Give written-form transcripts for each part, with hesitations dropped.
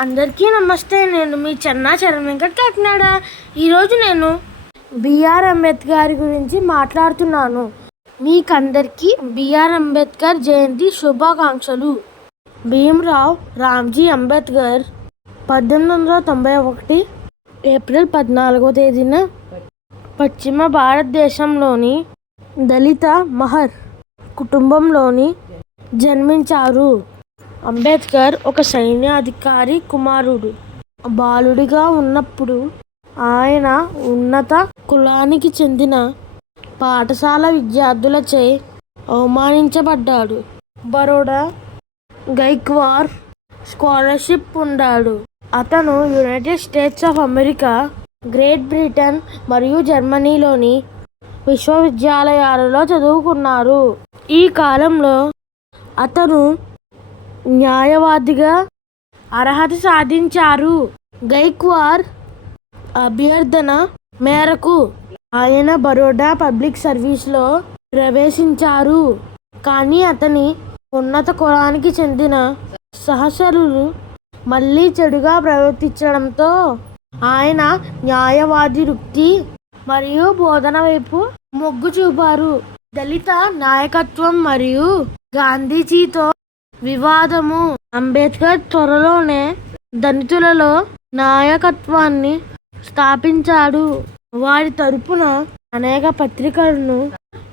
అందరికీ నమస్తే. నేను మీ చరణ్ వెంకట్ కాకినాడ. ఈరోజు నేను బిఆర్ అంబేద్కర్ గారి గురించి మాట్లాడుతున్నాను. మీకందరికీ బిఆర్ అంబేద్కర్ జయంతి శుభాకాంక్షలు. భీమ్రావ్ రామ్జీ అంబేద్కర్ 1891 ఏప్రిల్ 14వ తేదీన పశ్చిమ భారతదేశంలోని దళిత మహర్ కుటుంబంలోని జన్మించారు. అంబేద్కర్ ఒక సైన్యాధికారి కుమారుడు. బాలుడిగా ఉన్నప్పుడు ఆయన ఉన్నత కులానికి చెందిన పాఠశాల విద్యార్థులచే అవమానించబడ్డాడు. బరోడా గైక్వార్ స్కాలర్షిప్ పొందాడు. అతను United states of America, great Britain మరియు జర్మనీలోని విశ్వవిద్యాలయాలలో చదువుకున్నారు. ఈ కాలంలో అతను న్యాయవాదిగా అర్హత సాధించారు. గైక్వార్ అభ్యర్థన మేరకు ఆయన బరోడా పబ్లిక్ సర్వీస్లో ప్రవేశించారు. కానీ అతని ఉన్నత కులానికి చెందిన సహచరులు మళ్ళీ చెడుగా ప్రవర్తించడంతో ఆయన న్యాయవాది వృత్తి మరియు బోధన వైపు మొగ్గు చూపారు. దళిత నాయకత్వం మరియు గాంధీజీతో వివాదము. అంబేద్కర్ త్వరలోనే దళితులలో నాయకత్వాన్ని స్థాపించాడు. వారి తరపున అనేక పత్రికలను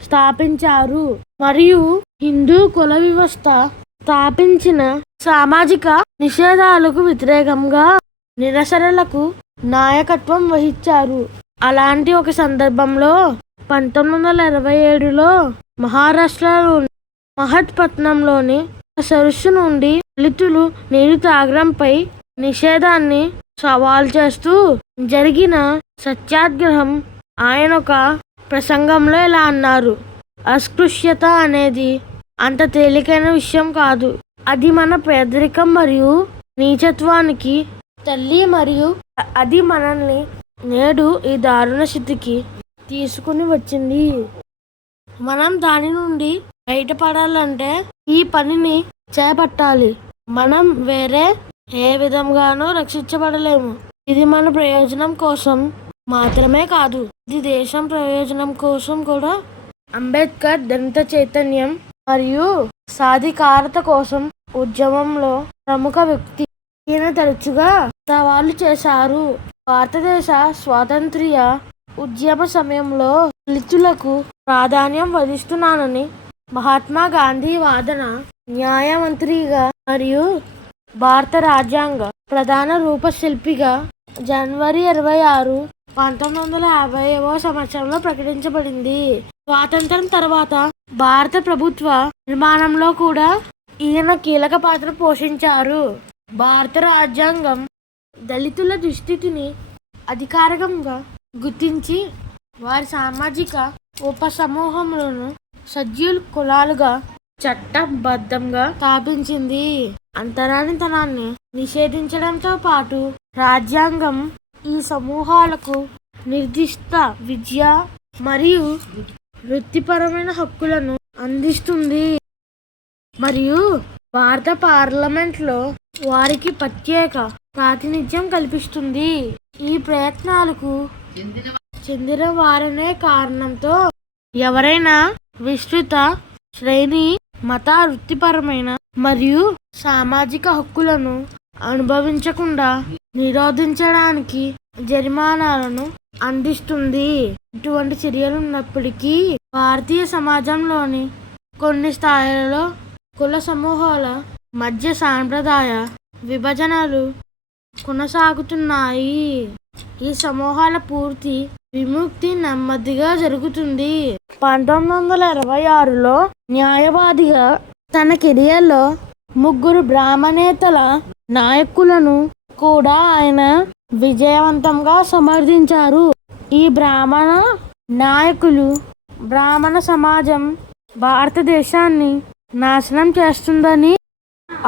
స్థాపించారు మరియు హిందూ కుల వ్యవస్థ స్థాపించిన సామాజిక నిషేధాలకు వ్యతిరేకంగా నిరసనలకు నాయకత్వం వహించారు. అలాంటి ఒక సందర్భంలో 1927లో మహారాష్ట్రలోని మహత్పట్నంలోని సరస్సు నుండి దళితులు నీరు తాగడంపై నిషేధాన్ని సవాల్ చేస్తూ జరిగిన సత్యాగ్రహం. ఆయన ఒక ప్రసంగంలో ఇలా అన్నారు: అస్పృశ్యత అనేది అంత తేలికైన విషయం కాదు. అది మన పేదరికం మరియు నీచత్వానికి తల్లి మరియు అది మనల్ని నేడు ఈ దారుణ స్థితికి తీసుకుని వచ్చింది. మనం దాని నుండి బయటపడాలంటే ఈ పనిని చేపట్టాలి. మనం వేరే ఏ విధంగానూ రక్షించబడలేము. ఇది మన ప్రయోజనం కోసం మాత్రమే కాదు, ఇది దేశం ప్రయోజనం కోసం కూడా. అంబేద్కర్ దళిత చైతన్యం మరియు సాధికారత కోసం ఉద్యమంలో ప్రముఖ వ్యక్తి. ఈయన తరచుగా సవాళ్లు చేశారు. భారతదేశ స్వాతంత్ర్య ఉద్యమ సమయంలో దళితులకు ప్రాధాన్యం వహిస్తున్నానని మహాత్మా గాంధీ వాదన, న్యాయమంత్రిగా మరియు భారత రాజ్యాంగ ప్రధాన రూపశిల్పిగా జనవరి 26, 1950వ సంవత్సరంలో ప్రకటించబడింది. స్వాతంత్రం తర్వాత భారత ప్రభుత్వ నిర్మాణంలో కూడా ఈయన కీలక పాత్ర పోషించారు. భారత రాజ్యాంగం దళితుల దుస్థితిని అధికారికంగా గుర్తించి వారి సామాజిక ఉపసమూహములను షెడ్యూల్ కులాలుగా చట్టబద్ధంగా స్థాపించింది. అంటరానితనాన్ని నిషేధించడంతో పాటు రాజ్యాంగం ఈ సమూహాలకు నిర్దిష్ట విద్య మరియు వృత్తిపరమైన హక్కులను అందిస్తుంది మరియు భారత పార్లమెంట్లో వారికి ప్రత్యేక ప్రాతినిధ్యం కల్పిస్తుంది. ఈ ప్రయత్నాలకు చెందిన వారనే కారణంతో ఎవరైనా విస్తృత శ్రేణి మత, వృత్తిపరమైన మరియు సామాజిక హక్కులను అనుభవించకుండా నిరోధించడానికి జరిమానాలను అందిస్తుంది. ఇటువంటి చర్యలు ఉన్నప్పటికీ భారతీయ సమాజంలోని కొన్ని స్థాయిలలో కుల సమూహాల మధ్య సాంప్రదాయ విభజనలు కొనసాగుతున్నాయి. ఈ సమూహాల పూర్తి విముక్తి నెమ్మదిగా జరుగుతుంది. 1926లో న్యాయవాదిగా తన కెరియర్లో 3 బ్రాహ్మణేతర నాయకులను కూడా ఆయన విజయవంతంగా సమర్థించారు. ఈ బ్రాహ్మణ నాయకులు బ్రాహ్మణ సమాజం భారతదేశాన్ని నాశనం చేస్తుందని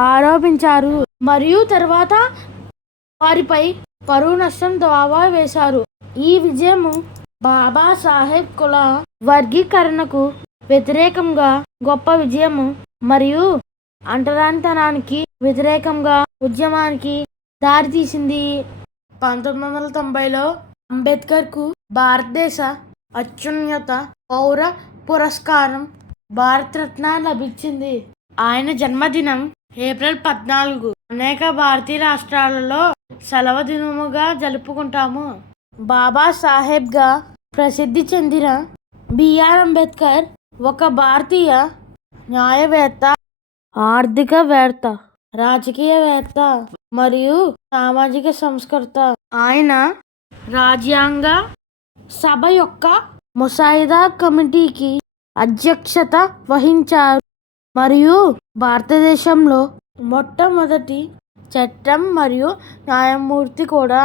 ఆరోపించారు మరియు తర్వాత వారిపై పరువు నష్టం దావా వేశారు. ఈ విజయం బాబాసాహెబ్ కుల వర్గీకరణకు వ్యతిరేకంగా గొప్ప విజయం మరియు అంటరానితనానికి వ్యతిరేకంగా ఉద్యమానికి దారితీసింది. 1990లో అంబేద్కర్కు భారతదేశ అత్యున్నత పౌర పురస్కారం భారతరత్న లభించింది. ఆయన జన్మదినం ఏప్రిల్ 14. అనేక భారతీయ రాష్ట్రాలలో సెలవు దినముగా జరుపుకుంటాము. బాబాసాహెబ్గా ప్రసిద్ధి చెందిన బిఆర్ అంబేద్కర్ ఒక భారతీయ న్యాయవేత్త, ఆర్థికవేత్త, రాజకీయవేత్త మరియు సామాజిక సంస్కర్త. ఆయన రాజ్యాంగ సభ యొక్క ముసాయిదా కమిటీకి అధ్యక్షత వహించారు మరియు భారతదేశంలో మొట్టమొదటి చట్టం మరియు న్యాయమూర్తి కూడా.